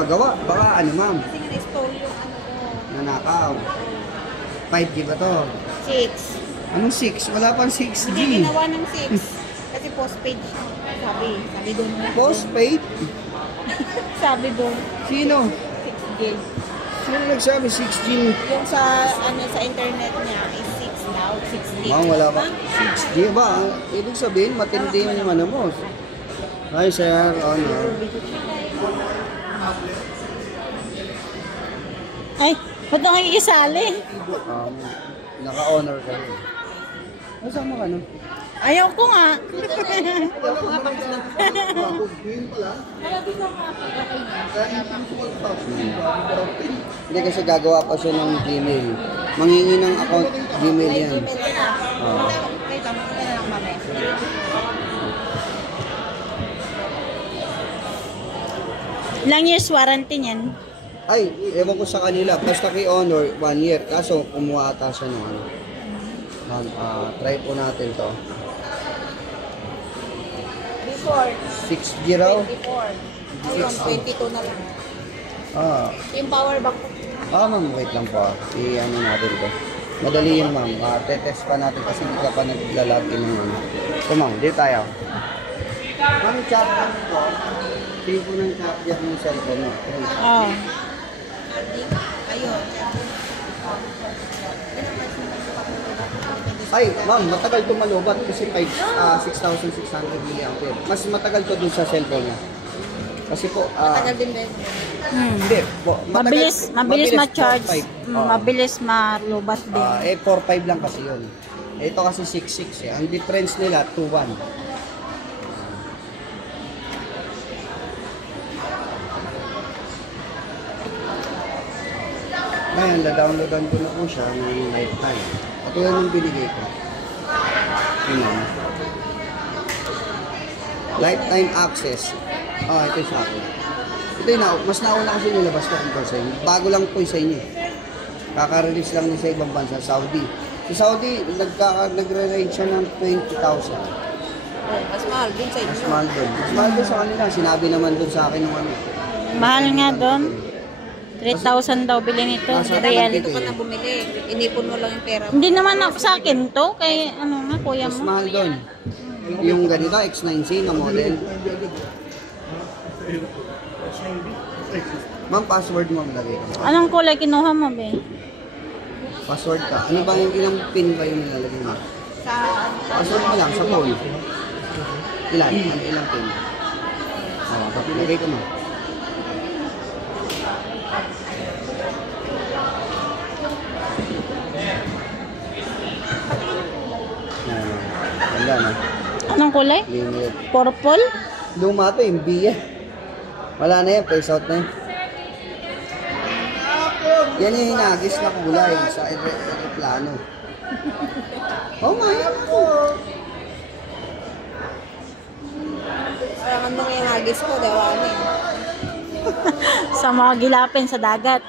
paggawa. Baka ano ma'am? Kasi nga na-stall yung ano ko. Nanakaw. 5G ba to? 6. Anong 6? Wala pang 6G. Hindi ginawa ng 6. Kasi postpaid siya. Sabi doon. Postpaid? Sabi doon. Sino? 6G. Sino nagsabi 6G? Yung sa internet niya is 6 daw. 6G. Ma'am, wala pa. 6G ba? Ibig sabihin, matindi yung ano mo. Hi sir, honor. Ay, ba't ako isali? Naka-honor ka rin. Nasama ka no? Ayaw ko nga. Hindi kasi gagawa pa siya ng Gmail. Mangingi ng account Gmail yan. Ilang years warranty niyan? Ay, ewan ko sa kanila. Basta kay Honor, 1 year. Kaso, kumuha ata siya ng ano. Try po natin to. Before. 6G raw. 24. Ayun, 22 na lang. Yung power bank. Ma'am, wait lang po. I-ano natin to. Madali yun, ma'am. Tetest pa natin kasi hindi ka pa naglalagin ng ano. So, ma'am, dito tayo. Ma'am, chat lang po. Sige po ng chat dyan ng cellphone mo. Oo. Ay, ma'am, matagal to malubat kasi 6,600 mAh. Mas matagal to dun sa cellphone niya. Kasi po, Matagal din ba yun? hindi po. Mabilis ma-charge. 4.5. Mabilis malubat din. 4.5 lang kasi yun. Ito kasi 6.6 eh. Ang difference nila, 2.1. Ngayon, na-downloadan ko na po siya ng lifetime. Ito yan yung binigay ko. Yun. Lifetime access. Ito yung sa akin. Ito yung mas nauna kasi nilabas ko kung sa inyo. Bago lang po sa inyo. Kaka-release lang niya sa ibang bansa, Saudi. Sa Saudi, nagre-range siya ng 20,000. Mas mahal din sa inyo. Mas mahal doon. Mas mahal doon sa kanila. Sinabi naman doon sa akin ng ano. Mahal nga doon. 3,000 daw bilhin ito. Real. Dito ka na bumili. Inipon mo lang yung pera mo. Hindi naman ako sa akin to. Kay ano nga, kuya Mas mo. mahal doon. Yung ganito, X9C na model. Ma'am, password mo ang lagay ko. Anong kulay kinuha mo, be? Password ka. Ano ba yung ilang pin ba yung nilalagay mo? Sa Password mo lang sa phone. Ilan? Ilang pin? Tapos lagay ko mo. Ganda na. Anong kulay? Limit. Purple? Luma to, yung B. Wala na yan, face out na yan. Yan yung hinagis na kulay sa aeroplano. Oh my God! parang andong yung hagis ko, dawanin. Sa mga gilapin sa dagat.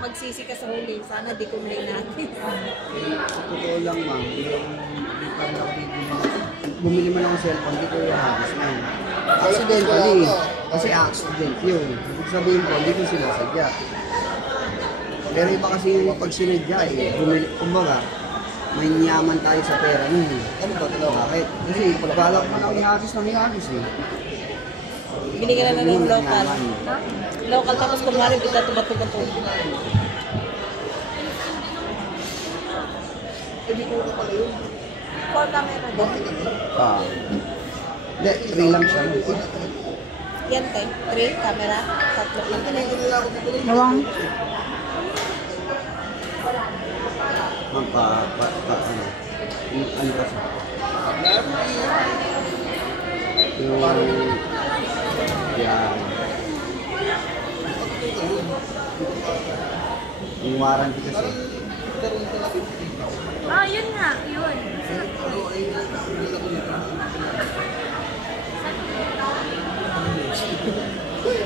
Magsisi ka sa huli. Sana di ko muli natin. Sa totoo lang, ma'am, bumili mo lang ang cellphone, di ko yung hagis na yun. Accidentally. Kasi accident yun. Ibig sabihin ko, hindi ko sinasadya. Pero iba kasi yung pag sinadya bumili, kumbaga, may yaman tayo sa pera nun. Ano ba ito? Bakit? Kasi pagbalak mo lang ihagis ng ihagis eh. Bili ka na lang ng local. Local tapos kumari bigla tubat-tubat. For camera din. Hindi, 3 lang siya. Yan tayo. 3 camera. 3 lang. Nawang. Ano? Ano kasi? Yan. Yung warranty kasi. Yun nga, yun.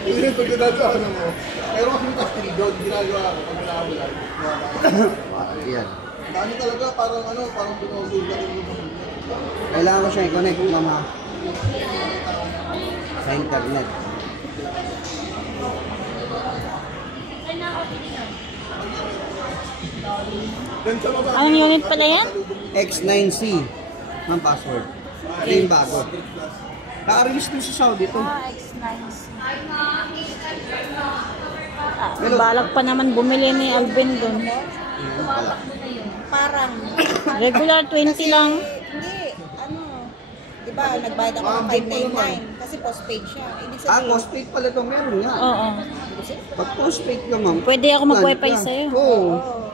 Hindi ko ginagawa mo. Pero kasi yung custody doon, ginagawa ko pag nakabula. Yan. Dami talaga, parang pinusulat yung Kailangan ko siya i-connect, mama. Sa internet. Yan sa baba. Anong unit pala yan? X9C ang password. Ito yung bago. Naka-release din sa Saudi ito. X9. Balak pa naman bumili ni Alvin doon. Parang, Regular 20 lang. hindi, di ba, nagbayad ako ng 599 kasi postpaid siya. Ibig sabihin, Postpaid pala ito. Meron nga. Oo. Pag postpaid ka, ma'am. Pwede ako mag-wifi plan ka. sa'yo. Oo.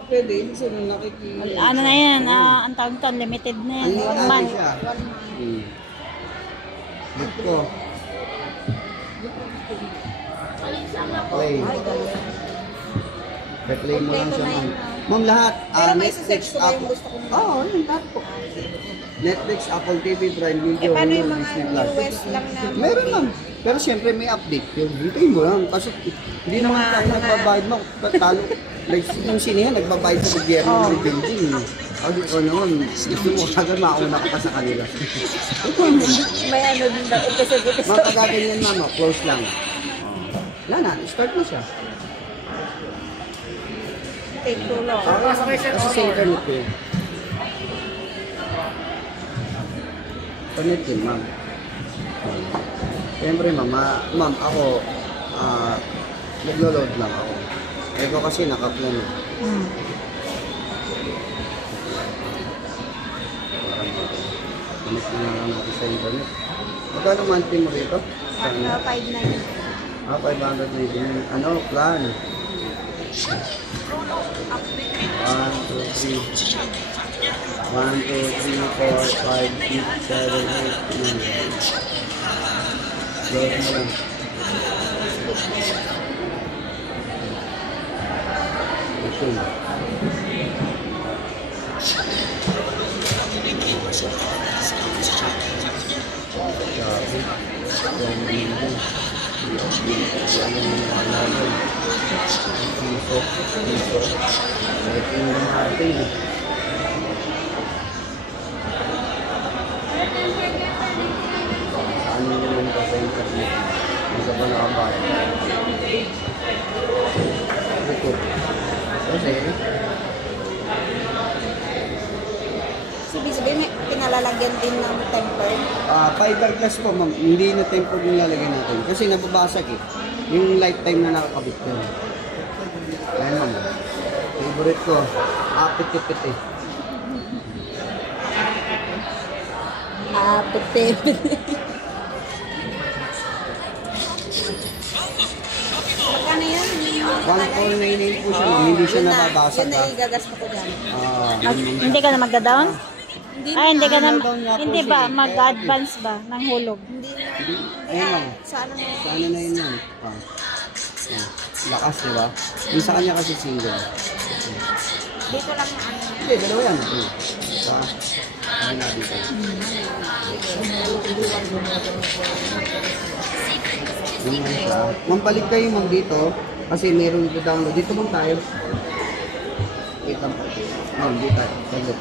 Pwede. Ibig sabihin Ano na yan? Ang tawag ito, unlimited na yan. 1 month. siya. Click ko. Play. Replay mo lang siya, ma'am. Ma'am, lahat. pero may Netflix, susex ko ba yung Apple. gusto kong Oo, yun. Lahat po. Netflix, Apple TV, Prime Video, paano yung Hulu, mga Disney Plus. US lang na Meron lang. Pero siyempre may update. Yung hintayin mo lang. Kasi hindi naman tayo nagbabayad mo. Talo. Like yung sinihan, nagbabayad sa gobyerno ng Beijing. Ako naman, gusto mo agad mauna ka pa sa kanila. May ano din daw, episode. Mga kagaganyan mama, close lang. Wala na, start mo siya. Take too long. Kasi sa internet ko yun. Internet yun, ma'am. Siyempre, ma'am, ako, naglo-load lang ako. Eko kasi nakaplan. Connect na lang natin sa internet. Magkano monthly mo rito? 599. 500 living. Ano, plan? 1, 2, 3, 4, 5, 6, 7, 8, 9. Load mo lang. Ibig sabihin, may pinalalagyan din ng temper. Fiberglass po, ma'am. Hindi na tempo yung lalagyan natin. Kasi nababasag eh. Yung lifetime na nakakabit ko. Ayan, ma'am. Favorite ko. Piti-piti. Puti. Magkano yan? 1499 po siya, ma'am. Hindi siya nababasag. Yun na igagasto ko dyan. Hindi ka na magda-down? Hindi Hindi ka na, Down nga po hindi siya ba, eh. mag-advance ba ng hulog? Hindi na. Ayun, ma'am. Sana na. Sana na yun yan. Lakas, di ba? Yung sa kanya kasi single. Dito lang yung ano. Hindi, dalawa yan. Diba? Hindi na dito. Yun nga siya. Ma'am, balik kayo ma'am dito. Kasi meron dito download. Dito ma'am tayo. Wait lang po. Ma'am, dito tayo. Saglit.